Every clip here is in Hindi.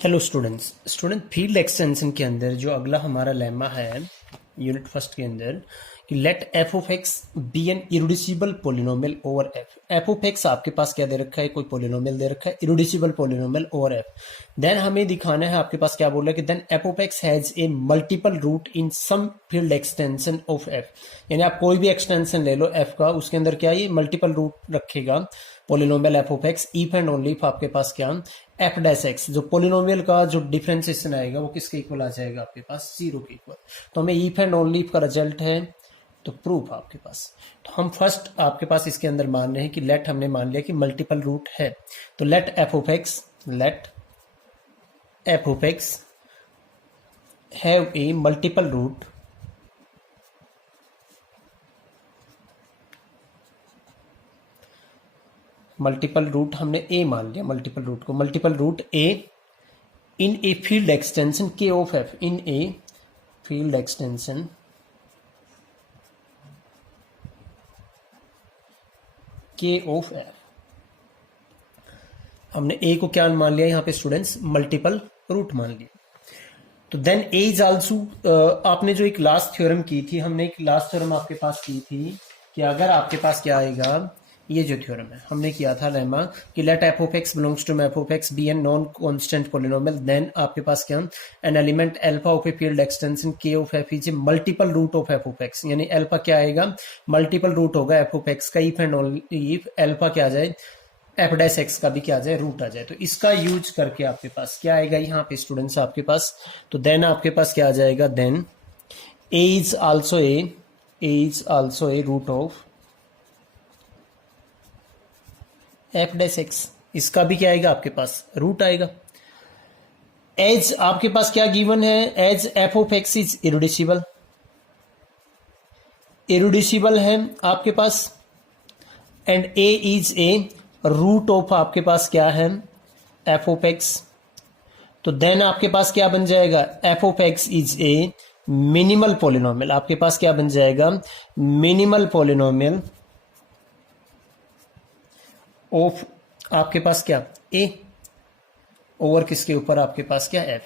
हेलो स्टूडेंट फील्ड एक्सटेंशन के अंदर जो अगला हमारा लेमा है यूनिट फर्स्ट के अंदर कि let F of x be an irreducible polynomial over F of X आपके पास क्या दे रखा है, कोई पोलिनोमियल दे रखा है irreducible polynomial over F. Then हमें दिखाना है आपके पास क्या बोल रहा है कि then F of X has a multiple root in some field extension of F. यानी आप कोई भी एक्सटेंशन ले लो एफ का, उसके अंदर क्या ये मल्टीपल रूट रखेगा polynomial F of x if and only if आपके पास क्या एफ डैश एक्स जो पोलिनोमियल का जो डिफरेंशिएशन आएगा वो किसके इक्वल आ जाएगा आपके पास जीरो के इक्वल। तो हमें इफ एंड ओनली इफ का रिजल्ट है तो प्रूफ आपके पास। तो हम फर्स्ट आपके पास इसके अंदर मान रहे हैं कि लेट हमने मान लिया कि मल्टीपल रूट है, तो let F of x have a multiple root हमने ए मान लिया, मल्टीपल रूट को multiple root a in a field extension K of F, in a field extension K of F. हमने ए को क्या मान लिया यहाँ पे स्टूडेंट्स, मल्टीपल रूट मान लिया। तो देन ए इज आल्सो, आपने जो एक लास्ट थ्योरम की थी, हमने एक लास्ट थ्योरम आपके पास की थी कि अगर आपके पास क्या आएगा, ये जो थ्योरम है हमने किया था लेमा कि let F of x belongs to F of x be an non constant polynomial, then आपके पास क्या an element alpha of a field extension K of F is a multiple root of F of x. यानी अल्फा क्या आएगा, मल्टीपल रूट होगा एफ ऑफ एक्स का if and only if alpha क्या आ जाए, एफ डैश एक्स का भी क्या आ जाए, रूट आ जाए। तो इसका यूज करके आपके पास क्या आएगा यहाँ पे स्टूडेंट्स आपके पास, तो देन आपके पास क्या आ जाएगा, then a is also a root of F dash X, इसका भी क्या आएगा आपके पास, रूट आएगा। एज आपके पास क्या गिवन है, as f of x is irreducible है आपके पास, and a is a root of आपके पास क्या है एफ ऑफ एक्स। तो देन आपके पास क्या बन जाएगा, f of x is a minimal polynomial. आपके पास क्या बन जाएगा, मिनिमल पोलिनोमियल ऑफ आपके पास क्या ए ओवर किसके ऊपर आपके पास क्या एफ।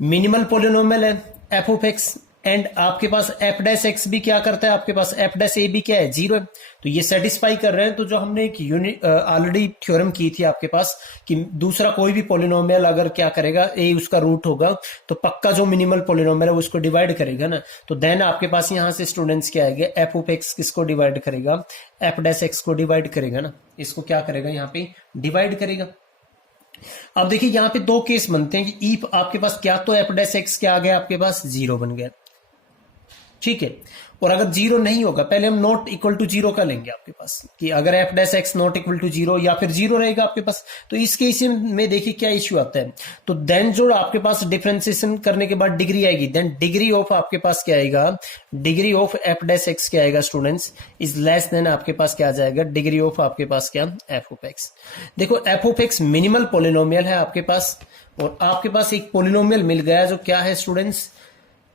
मिनिमल पोलिनोमियल है एफ ऑफ एक्स, एंड आपके पास एफ डैश एक्स भी क्या करता है, आपके पास एफ डैश ए भी क्या है, जीरो है। तो ये सेटिस्फाई कर रहे हैं। तो जो हमने एक यूनिट ऑलरेडी थ्योरम की थी आपके पास कि दूसरा कोई भी पोलिनोमियल अगर क्या करेगा, ए उसका रूट होगा तो पक्का जो मिनिमल पोलिनोमियल है उसको डिवाइड करेगा ना। तो देन आपके पास यहां से स्टूडेंट्स क्या आएगा, एफ ऑफ एक्स किसको डिवाइड करेगा, एफ डैश एक्स को डिवाइड करेगा ना, इसको क्या करेगा यहाँ पे डिवाइड करेगा। अब देखिए यहाँ पे दो केस बनते हैं कि इफ आपके पास क्या तो एफ डैश एक्स क्या आ गया आपके पास, जीरो बन गया, ठीक है। और अगर जीरो नहीं होगा, पहले हम नॉट इक्वल टू जीरो का लेंगे आपके पास कि अगर F dash X not equal to zero या फिर जीरो रहेगा आपके पास। तो इस केस में देखिए क्या इश्यू आता है, तो देन जो आपके पास डिफरेंशिएशन करने के बाद डिग्री आएगी, देन डिग्री ऑफ आपके पास क्या आएगा, degree of F dash x क्या आएगा स्टूडेंट्स, इज लेस देन आपके पास क्या आ जाएगा, डिग्री ऑफ आपके पास क्या एफ ऑफ एक्स। देखो F of x minimal polynomial है आपके पास, और आपके पास एक पोलिनोमियल मिल गया जो क्या है स्टूडेंट्स,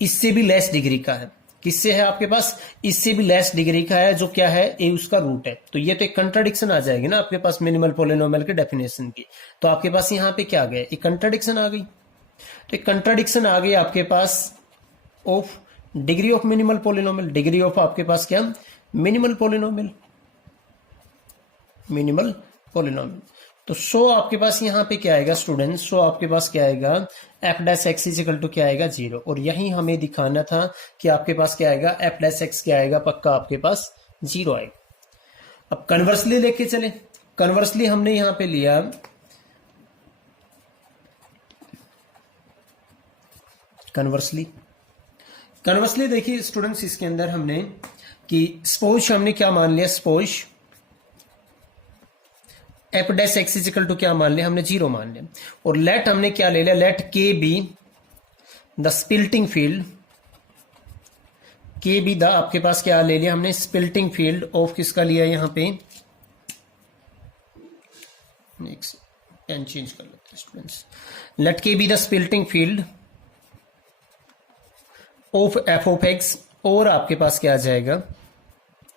इससे भी लेस डिग्री का है। किससे है आपके पास, इससे भी लेस डिग्री का है, जो क्या है ए उसका रूट है। तो ये तो एक कंट्राडिक्शन आ जाएगी ना आपके पास मिनिमल पोलिनोमियल के डेफिनेशन की। तो आपके पास यहाँ पे क्या आ गया, एक कंट्राडिक्शन आ गई। तो एक कंट्राडिक्शन आ गई आपके पास of degree of minimal polynomial, degree of आपके पास क्या मिनिमल पोलिनोमियल। तो सो आपके पास यहाँ पे क्या आएगा स्टूडेंट्स, सो आपके पास क्या आएगा, F dash X is equal to क्या आएगा, जीरो। और यही हमें दिखाना था कि आपके पास क्या आएगा, एफ डैश एक्स क्या आएगा, पक्का आपके पास जीरो आएगा। अब कन्वर्सली लेके चले, कन्वर्सली हमने यहां पे लिया कन्वर्सली देखिए स्टूडेंट्स, इसके अंदर हमने कि सपोज हमने क्या मान लिया, suppose F dash X is equal to क्या मान लिया, हमने जीरो मान लिया। और लेट हमने क्या ले लिया, late K be the splitting field, के बी द आपके पास क्या ले लिया हमने, स्पिल्टिंग फील्ड ऑफ किसका लिया यहां पे, नेक्स्ट पेन चेंज कर लेते हैं students, let K be the splitting field of F of x, और आपके पास क्या आ जाएगा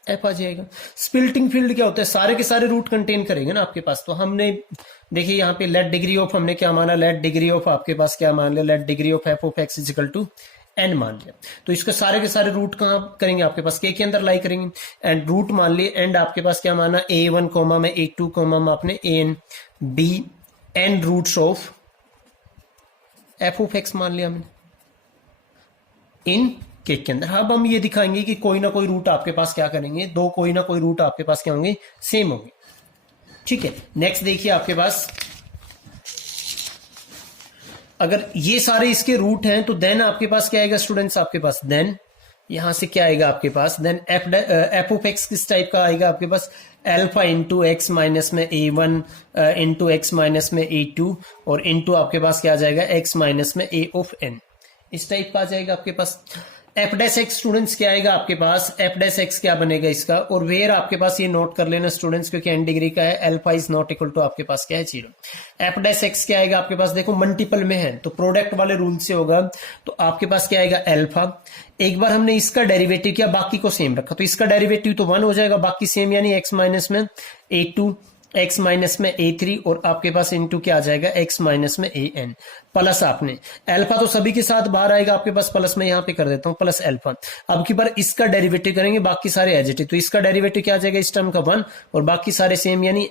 एफ आ जाएगा। स्प्लिटिंग फील्ड क्या होता है, सारे के सारे रूट कंटेन करेंगे ना आपके पास। तो हमने देखिए यहाँ पे लेट डिग्री ऑफ हमने क्या माना, लेट डिग्री ऑफ आपके पास क्या मान लिया, let degree of F of x is equal to N मान लिया। तो इसके सारे के सारे रूट कहाँ करेंगे आपके पास, के अंदर लाई करेंगे एंड रूट मान लिए। एंड आपके पास क्या माना, a1 कोमा में a2 कोमा में आपने an b and roots of F of X मान लिया हमने इन के अंदर। अब हम ये दिखाएंगे कि कोई ना कोई रूट आपके पास क्या करेंगे, दो कोई ना कोई रूट आपके पास क्या होंगे, सेम होंगे। ठीक है, नेक्स्ट देखिए आपके पास अगर ये सारे इसके रूट हैं तो देन आपके पास क्या आएगा स्टूडेंट्स, आपके पास देन यहां से क्या आएगा आपके पास, देन एफ ऑफ एक्स किस टाइप का आएगा आपके पास, एल्फा इंटू एक्स माइनस में a1 इंटू एक्स माइनस में a2 और इंटू आपके पास क्या आ जाएगा एक्स माइनस में a ऑफ n, इस टाइप का आ जाएगा आपके पास। एफ डैश एक्स स्टूडेंट्स क्या आएगा आपके पास, एफ डैश एक्स क्या बनेगा इसका, और वेयर आपके पास ये नोट कर लेना स्टूडेंट्स क्योंकि एन डिग्री का है, alpha is not equal to आपके पास क्या है 0। एफ डैश एक्स क्या आएगा आपके पास, देखो मल्टीपल में है तो प्रोडक्ट वाले रूल से होगा, तो आपके पास क्या आएगा अल्फा। एक बार हमने इसका डेरिवेटिव किया बाकी को सेम रखा तो इसका डेरिवेटिव तो 1 हो जाएगा, बाकी सेम यानी एक्स माइनस में a2 x माइनस में a3 और आपके पास इंटू क्या आ जाएगा x माइनस में an प्लस आपने अल्फा तो सभी के साथ बाहर आएगा आपके पास, प्लस में यहां पे कर देता हूं प्लस अल्फा। अब की बार इसका डेरिवेटिव करेंगे, बाकी सारे एडिटिव, तो इसका डेरिवेटिव क्या आ जाएगा इस टर्म का 1 और बाकी सारे सेम यानी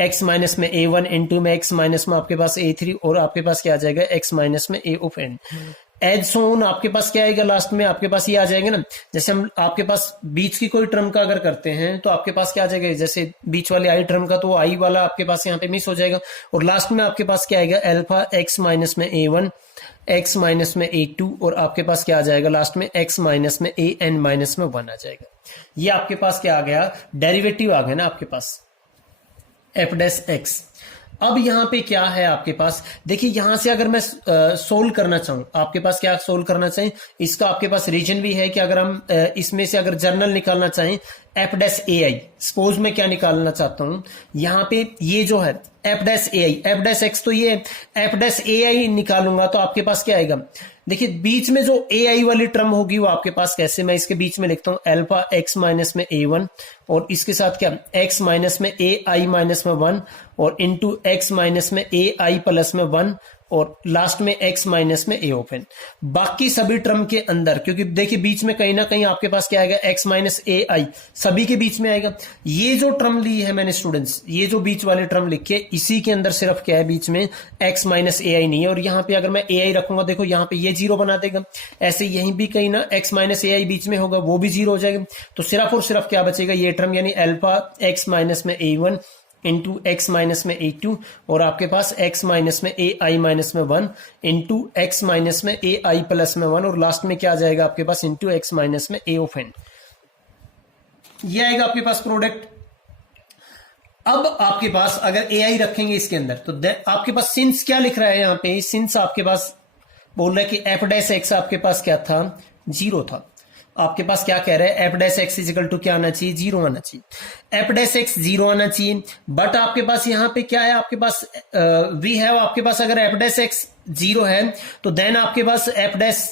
x माइनस में a1 इंटू में x माइनस में आपके पास a3 और आपके पास क्या आ जाएगा x माइनस में a ऑफ n। एज सोन आपके पास क्या आएगा लास्ट में, आपके पास ये आ जाएगा ना, जैसे हम आपके पास बीच की कोई टर्म का अगर करते हैं तो आपके पास क्या आ जाएगा, जैसे बीच वाले आई टर्म का तो आई वाला आपके पास यहाँ पे मिस हो जाएगा और लास्ट में आपके पास क्या आएगा अल्फा एक्स माइनस में a1 एक्स माइनस में a2 और आपके पास क्या आ जाएगा लास्ट में एक्स माइनस में an माइनस में 1 आ जाएगा। ये आपके पास क्या आ गया, डेरिवेटिव आ गया ना आपके पास एफ डैश एक्स। अब यहां पे क्या है आपके पास, देखिए यहां से अगर मैं सोल्व करना चाहूं, आपके पास क्या सोल्व करना चाहें, इसका आपके पास रीजन भी है कि अगर हम इसमें से अगर जर्नल निकालना चाहें एफ डैश ए आई, सपोज मैं क्या निकालना चाहता हूं यहां पे ये जो है एफ डैश ए आई, एफ डैश एक्स तो ये एफ डैश ए आई निकालूंगा तो आपके पास क्या आएगा, देखिए बीच में जो ए आई वाली टर्म होगी वो आपके पास कैसे, मैं इसके बीच में लिखता हूं अल्फा एक्स माइनस में a1 और इसके साथ क्या एक्स माइनस में ए आई माइनस में 1 और इंटू एक्स माइनस में ए आई प्लस में 1 और लास्ट में x माइनस में a ओपन। बाकी सभी टर्म के अंदर क्योंकि देखिए बीच में कहीं ना कहीं आपके पास क्या आएगा x माइनस ए आई, सभी के बीच में आएगा। ये जो टर्म ली है मैंने स्टूडेंट्स, ये जो बीच वाले टर्म लिखे इसी के अंदर सिर्फ क्या है बीच में x माइनस ए आई नहीं है और यहाँ पे अगर मैं ए आई रखूंगा देखो यहाँ पे ये 0 बना देगा, ऐसे यहीं भी कहीं ना x माइनस ए आई बीच में होगा वो भी 0 हो जाएगा। तो सिर्फ और सिर्फ क्या बचेगा ये टर्म यानी अल्फा x माइनस में a1 इंटू एक्स माइनस में a2 और आपके पास x माइनस में ए आई माइनस में 1 इंटू एक्स माइनस में ए आई प्लस में 1 और लास्ट में क्या आ जाएगा आपके पास इंटू एक्स माइनस में a ऑफ n। ये आएगा आपके पास प्रोडक्ट। अब आपके पास अगर ए आई रखेंगे इसके अंदर तो आपके पास सिंस क्या लिख रहा है यहाँ पे, सिंस आपके पास बोल रहा है कि एफ डैश एक्स आपके पास क्या था 0 था, आपके पास क्या कह रहा है F dash X is equal to क्या आना चाहिए 0 आना चाहिए, एफ डैश एक्स 0 आना चाहिए। बट आपके पास यहाँ पे क्या है आपके पास वी हैव आपके पास अगर एफ डैश एक्स 0 है तो देन आपके पास एफ डैश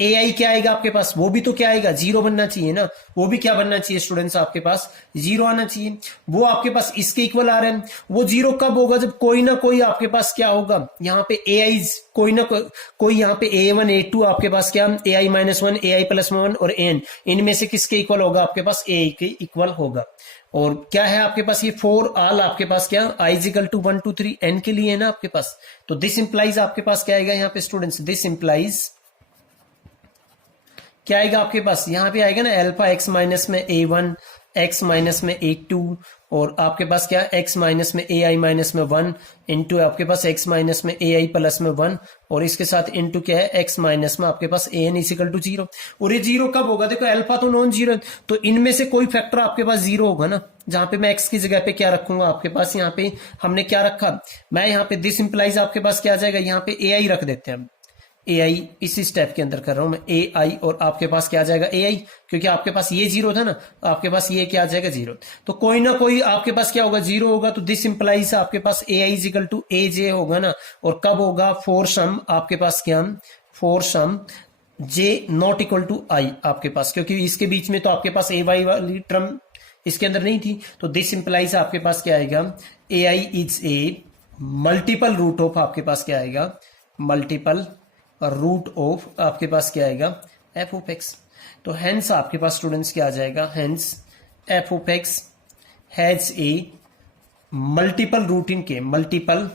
ए आई क्या आएगा आपके पास, वो भी तो क्या आएगा 0 बनना चाहिए ना, वो भी क्या बनना चाहिए स्टूडेंट्स आपके पास 0 आना चाहिए। वो आपके पास इसके इक्वल आ रहे हैं, वो 0 कब होगा जब कोई ना कोई आपके पास क्या होगा यहाँ पे ए आई कोई ना कोई यहाँ पे a1 a2 आपके पास क्या ए आई माइनस 1 ए आई प्लस 1 और एन, इनमें से किसके इक्वल होगा आपके पास ए आई के इक्वल होगा। और क्या है आपके पास ये फॉर ऑल आपके पास क्या आई इक्वल टू 1 2 3 एन के लिए है ना आपके पास, तो दिस इंप्लाइज आपके पास क्या आएगा यहाँ पे स्टूडेंट्स, दिस इंप्लाइज क्या आएगा आपके पास यहाँ पे आएगा ना अल्फा एक्स माइनस में a1 एक्स माइनस में a2 और आपके पास क्या एक्स माइनस में ए आई माइनस में 1 इंटू आपके पास एक्स माइनस में ए आई प्लस में 1 और इसके साथ इंटू क्या है एक्स माइनस में आपके पास ए एन इक्वल टू 0। और ये 0 कब होगा, देखो अल्फा तो नॉन 0 तो इनमें से कोई फैक्टर आपके पास 0 होगा ना, जहां पे मैं एक्स की जगह पे क्या रखूंगा आपके पास यहाँ पे हमने क्या रखा, मैं यहाँ पे दिस इंप्लाइज आपके पास क्या आ जाएगा यहाँ पे ए आई रख देते हैं, ए आई इसी स्टेप के अंदर कर रहा हूं मैं ए आई और आपके पास क्या आ जाएगा ए आई, क्योंकि आपके पास ये 0 था ना आपके पास ये क्या आ जाएगा 0, तो कोई ना कोई आपके पास क्या होगा 0 होगा, तो दिस इंप्लाइज आपके पास ए आई इक्वल टू ए जे होगा ना। और कब होगा फॉर सम आपके पास क्या for some J not equal to I आपके पास, क्योंकि इसके बीच में तो आपके पास ए वाई वाली टर्म इसके अंदर नहीं थी, तो दिस इंप्लाइज आपके पास क्या आएगा, A I is a multiple root of आपके पास क्या आएगा, मल्टीपल रूट ऑफ आपके पास क्या आएगा, एफ ऑफ एक्स। तो हेंस आपके पास स्टूडेंट्स क्या आ जाएगा, hence F of X has a multiple root in K, multiple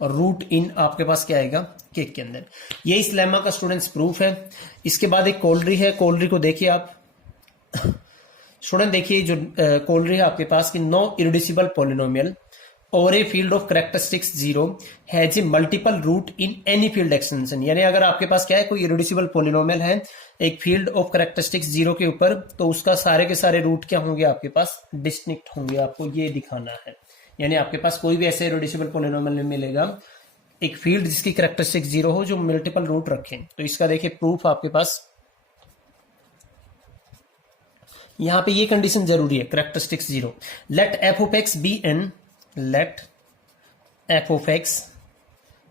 root इन आपके पास क्या आएगा, के के अंदर। ये इस लेमा का स्टूडेंट्स प्रूफ है। इसके बाद एक कोलरी है, कोलरी को देखिए आप स्टूडेंट, देखिए जो कोलरी है आपके पास कि नो इरिड्यूसिबल पॉलिनोमियल और a field of characteristics zero has a multiple root in any field extension. यानी अगर आपके पास क्या है, कोई इरिड्यूसिबल पॉलिनोमियल है एक फील्ड ऑफ कैरेक्टरिस्टिक्स जीरो के ऊपर, तो उसका सारे के सारे रूट क्या होंगे आपके पास, डिस्टिंक्ट होंगे। आपको ये दिखाना है, यानी आपके पास कोई भी ऐसे इरिड्यूसिबल पॉलिनोमियल नहीं मिलेगा एक फील्ड जिसकी कैरेक्टरिस्टिक्स जीरो हो जो मल्टीपल रूट रखे। तो इसका देखिए प्रूफ आपके पास, यहां पे ये कंडीशन जरूरी है, characteristics zero. Let F of x be an, let F of x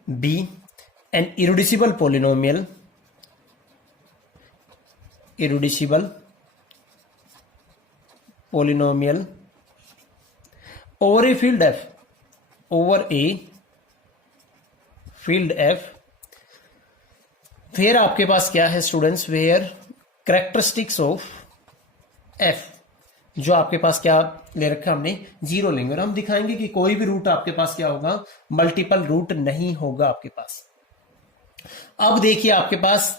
be an irreducible polynomial, irreducible polynomial over a field F, over a field F, फिर आपके पास क्या है students, where characteristics of F, जो आपके पास क्या ले रखा हमने, जीरो लेंगे, और हम दिखाएंगे कि कोई भी रूट आपके पास क्या होगा, मल्टीपल रूट नहीं होगा आपके पास। अब देखिए आपके पास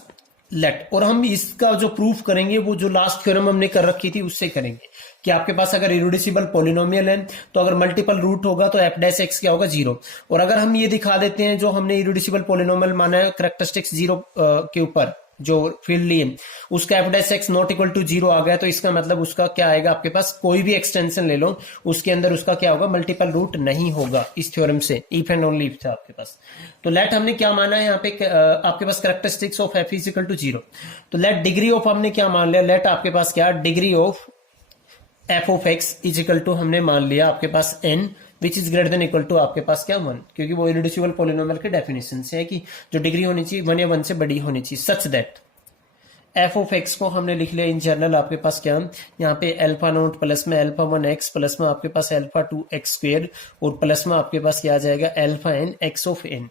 लेट, और हम इसका जो प्रूफ करेंगे वो जो लास्ट थ्योरम हमने कर रखी थी उससे करेंगे कि आपके पास अगर इरिड्यूसिबल पॉलिनोमियल है तो अगर मल्टीपल रूट होगा तो एफ डैश एक्स क्या होगा, जीरो। और अगर हम ये दिखा देते हैं जो हमने इरिड्यूसिबल पॉलिनोमियल माना है कैरेक्टरिस्टिक्स जीरो के ऊपर जो फील्ड लिए, उसका F dash X not equal to zero आ गया, तो इसका मतलब उसका क्या आएगा, आपके पास कोई भी एक्सटेंशन ले लो उसके अंदर उसका क्या होगा, मल्टीपल रूट नहीं होगा। इस थ्योरम से इफ एंड ओनली इफ था आपके पास। तो लेट हमने क्या माना है यहाँ पे, आपके पास characteristics of F is equal to zero. तो लेट डिग्री ऑफ हमने क्या मान लिया, लेट आपके पास क्या, degree of F of x is equal to हमने मान लिया आपके पास N which is greater than equal to आपके पास क्या, वन, क्योंकि वो इरिड्यूसिबल पॉलिनोमियल के डेफिनेशन से है कि जो डिग्री होनी चाहिए वन या वन से बड़ी होनी चाहिए, such that F of x को हमने लिख लिया इन जनरल आपके पास क्या, यहाँ पे अल्फा नोट प्लस में अल्फा वन एक्स प्लस में आपके पास अल्फा टू एक्स स्क्वेयर और प्लस में आपके पास क्या आ जाएगा, alpha N X of N.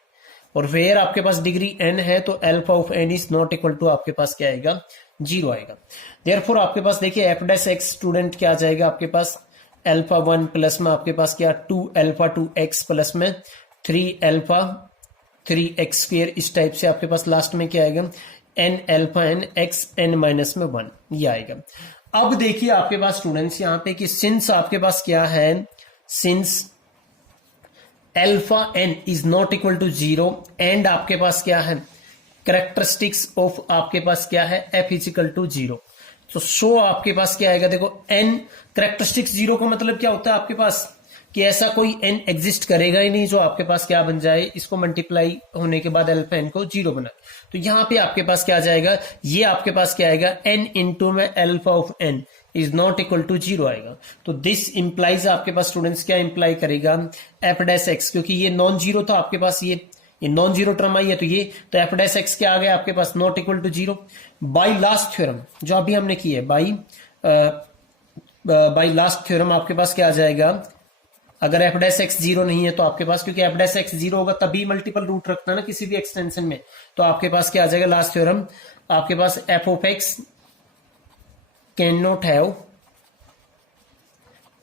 और वेयर आपके पास डिग्री एन है तो alpha of N is not equal to आपके पास क्या आएगा, जीरो आएगा। देयरफॉर आपके पास देखिए एफ डैश एक्स स्टूडेंट क्या आ जाएगा आपके पास, अल्फा वन प्लस में आपके पास क्या, two alpha two X plus में three alpha three X square, इस टाइप से आपके पास लास्ट में क्या आएगा, N alpha N X N minus में वन, ये आएगा। अब देखिए आपके पास स्टूडेंट्स यहाँ पे कि सिंस आपके पास क्या है, since alpha N is not equal to zero and आपके पास क्या है, कैरेक्टरिस्टिक्स ऑफ आपके पास क्या है, F is equal to zero. तो शो आपके पास क्या आएगा, देखो एन कैरेक्टरिस्टिक्स जीरो का मतलब क्या होता है आपके पास कि ऐसा कोई एन एग्जिस्ट करेगा ही नहीं जो आपके पास क्या बन जाए, इसको मल्टीप्लाई होने के बाद अल्फा एन को जीरो बना। तो यहां पे आपके पास क्या आ जाएगा, ये आपके पास क्या आएगा, एन इंटू में alpha of N is not equal to zero आएगा। तो दिस इंप्लाइज आपके पास स्टूडेंट्स क्या इंप्लाई करेगा, एफ डैश एक्स, क्योंकि ये नॉन जीरो था आपके पास, ये नॉन जीरो टर्म आई है तो ये, तो एफ डैश एक्स क्या आ गया आपके पास, not equal to zero. By last theorem जो अभी हमने की है, बाई लास्ट थ्योरम आपके पास क्या आ जाएगा, अगर एफ डैश एक्स जीरो नहीं है तो आपके पास, क्योंकि एफ डैश एक्स जीरो होगा तभी मल्टीपल रूट रखना है ना किसी भी एक्सटेंशन में, तो आपके पास क्या आ जाएगा लास्ट थ्योरम, आपके पास F of X cannot have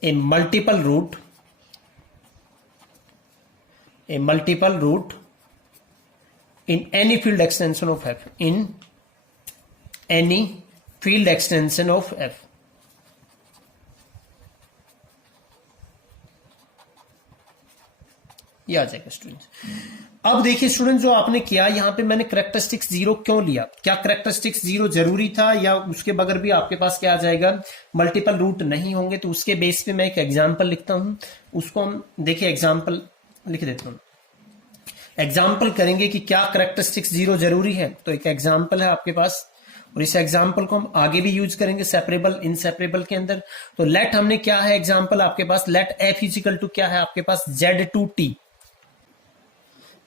a multiple root, a multiple root in any field extension of f, in any field extension of f। ये आ जाएगा स्टूडेंट्स। अब देखिए स्टूडेंट जो आपने किया यहां पे मैंने कैरेक्टरिस्टिक्स जीरो क्यों लिया, क्या कैरेक्टरिस्टिक्स जीरो जरूरी था या उसके बगैर भी आपके पास क्या आ जाएगा, मल्टीपल रूट नहीं होंगे। तो उसके बेस पे मैं एक एग्जांपल लिखता हूं, उसको हम देखिए एग्जांपल लिख देता हूं, एग्जाम्पल करेंगे कि क्या कैरेक्टरिस्टिक्स जीरो जरूरी है। तो एक एग्जाम्पल है आपके पास और इस एग्जाम्पल को हम आगे भी यूज करेंगे सेपरेबल इनसेपरेबल के अंदर। तो लेट हमने क्या है एग्जाम्पल आपके पास, लेट एफ इजिकल टू क्या है आपके पास, जेड टू टी,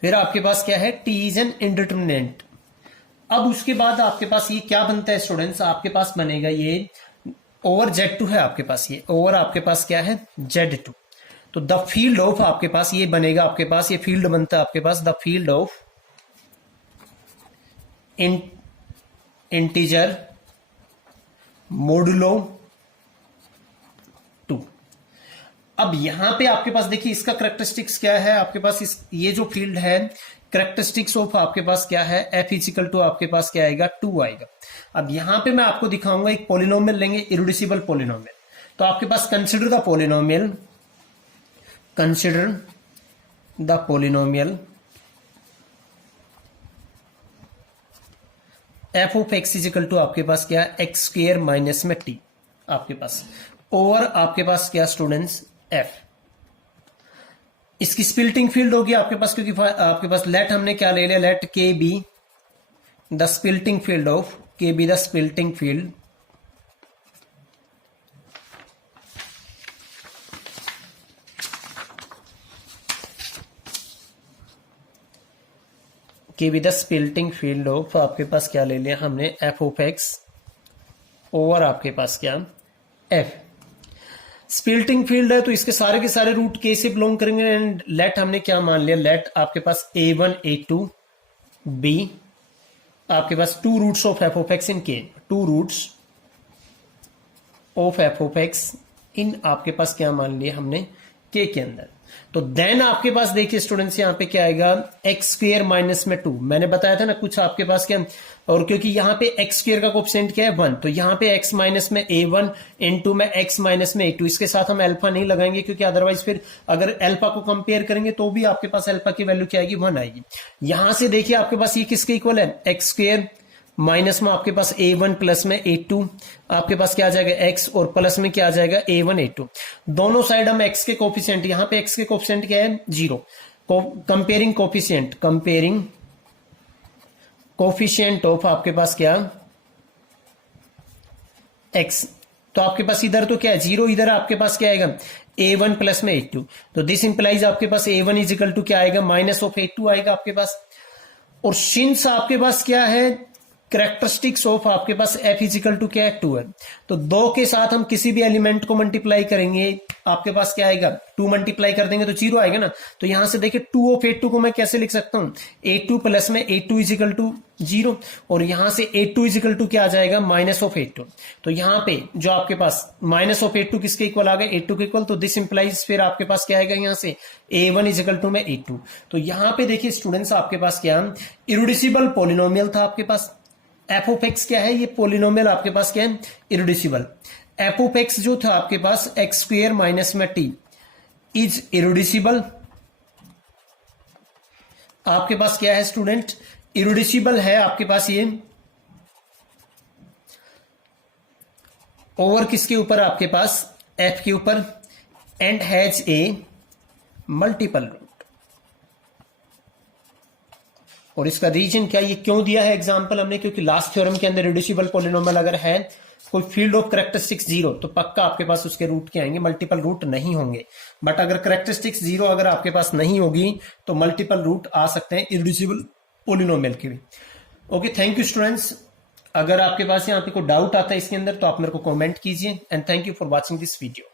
फिर आपके पास क्या है, टी इज एन इंडिटरमिनेंट। अब उसके बाद आपके पास ये क्या बनता है स्टूडेंट्स, आपके पास बनेगा ये ओवर Z2 है आपके पास, ये ओवर आपके पास क्या है Z2। तो द फील्ड ऑफ आपके पास ये बनेगा, आपके पास ये फील्ड बनता है आपके पास the field of integer modulo 2। अब यहां पे आपके पास देखिए इसका करेक्टरिस्टिक्स क्या है आपके पास, ये जो फील्ड है करेक्टरिस्टिक्स ऑफ आपके पास क्या है F इजिकल टू आपके पास क्या आएगा 2 आएगा। अब यहां पे मैं आपको दिखाऊंगा एक पॉलिनोमियल लेंगे, इरिड्यूसिबल पॉलिनोमियल। तो आपके पास consider the polynomial, consider the polynomial F of X is equal to आपके पास क्या एक्स स्क्वेयर माइनस में टी आपके पास ओवर आपके पास क्या स्टूडेंट्स एफ। इसकी स्प्लिटिंग फील्ड होगी आपके पास, क्योंकि आपके पास लेट हमने क्या ले लिया, late K be the splitting field of, के बी द स्प्लिटिंग फील्ड के be the splitting field of आपके पास क्या ले लिया हमने एफ ऑफ एक्स ओवर आपके पास क्या एफ। स्प्लिटिंग फील्ड है तो इसके सारे के सारे रूट के से बिलोंग करेंगे, एंड लेट हमने क्या मान लिया, लेट आपके पास a1 a2 b आपके पास 2 roots of F of X in K, 2 roots of F of X in आपके पास क्या मान लिया हमने के अंदर। तो देन आपके पास देखिए स्टूडेंट्स यहां पे क्या आएगा एक्स स्क्वेयर माइनस में 2, मैंने बताया था ना कुछ आपके पास क्या, और क्योंकि यहां पे एक्स स्क्वेयर का कोएफिशिएंट क्या है 1, तो यहां पे एक्स माइनस में a1 इनटू में एक्स माइनस में a2, इसके साथ हम अल्फा नहीं लगाएंगे क्योंकि अदरवाइज फिर अगर अल्फा को कंपेयर करेंगे तो भी आपके पास अल्फा की वैल्यू क्या आएगी 1 आएगी। यहां से देखिए आपके पास ये किसके इक्वल है, एक्स स्क्वेयर माइनस में आपके पास a1 प्लस में a2 आपके पास क्या आ जाएगा x, और प्लस में क्या आ जाएगा a1 a2। दोनों साइड हम x के कोफिशिएंट, यहां पे x के कोफिशिएंट क्या है 0, comparing coefficient, comparing coefficient of आपके पास क्या x, तो आपके पास इधर तो क्या है 0, इधर आपके पास क्या आएगा a1 प्लस में a2, तो दिस इंप्लाइज आपके पास a1 इज इक्वल टू क्या आएगा माइनस ऑफ a2 आएगा आपके पास। और सिंस आपके पास क्या है कैरेक्टरिस्टिक्स ऑफ आपके पास f इजिकल टू क्या है 2 है, तो 2 के साथ हम किसी भी एलिमेंट को मल्टीप्लाई करेंगे आपके पास क्या आएगा 2 मल्टीप्लाई कर देंगे तो 0 आएगा ना। तो यहां से देखिए 2 ऑफ a2 को मैं कैसे लिख सकता हूं, a2 प्लस में a2 इजिकल टू 0, और यहां से a2 इजिकल टू क्या आ जाएगा माइनस ऑफ a2। तो यहां पे जो आपके पास माइनस ऑफ a2 किसके इक्वल आ गए a2 के इक्वल, तो दिस इंप्लाइज फिर आपके पास क्या आएगा यहां से a1 इजिकल टू में a2। तो यहां पे देखिए स्टूडेंट्स आपके पास क्या इरिड्यूसिबल पॉलिनोमियल था आपके पास, एफ ऑफ एक्स क्या है ये पॉलिनोमियल आपके पास क्या है इरिड्यूसिबल। एफ ऑफ एक्स जो था आपके पास एक्स स्क्वेयर माइनस में टी इज इरिड्यूसिबल, आपके पास क्या है स्टूडेंट इरिड्यूसिबल है आपके पास ये ओवर किसके ऊपर आपके पास एफ के ऊपर, and has a multiple root. और इसका रीजन क्या, ये क्यों दिया है एग्जांपल हमने, क्योंकि लास्ट थ्योरम के अंदर रिड्यूसिबल पॉलिनोमियल अगर है कोई फील्ड ऑफ कैरेक्टरिस्टिक्स 0 तो पक्का आपके पास उसके रूट क्या आएंगे मल्टीपल रूट नहीं होंगे, बट अगर कैरेक्टरिस्टिक्स 0 अगर आपके पास नहीं होगी तो मल्टीपल रूट आ सकते हैं इरिड्यूसिबल पॉलिनोमियल के भी। Okay, thank you students. अगर आपके पास यहाँ पे कोई डाउट आता है इसके अंदर तो आप मेरे को कमेंट कीजिए, and thank you for watching this video.